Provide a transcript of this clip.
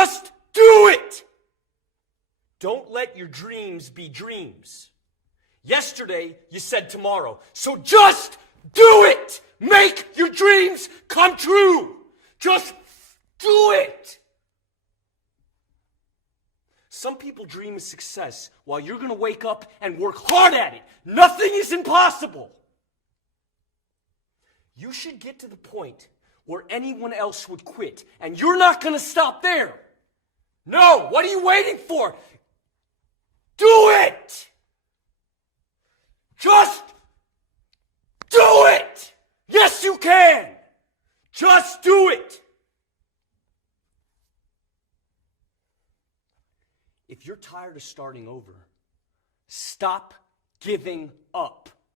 Just do it! Don't let your dreams be dreams. Yesterday, you said tomorrow. So just do it! Make your dreams come true! Just do it! Some people dream of success while you're going to wake up and work hard at it. Nothing is impossible. You should get to the point where anyone else would quit, and you're not going to stop there. No, what are you waiting for? Do it! Just do it! Yes, you can! Just do it! If you're tired of starting over, stop giving up.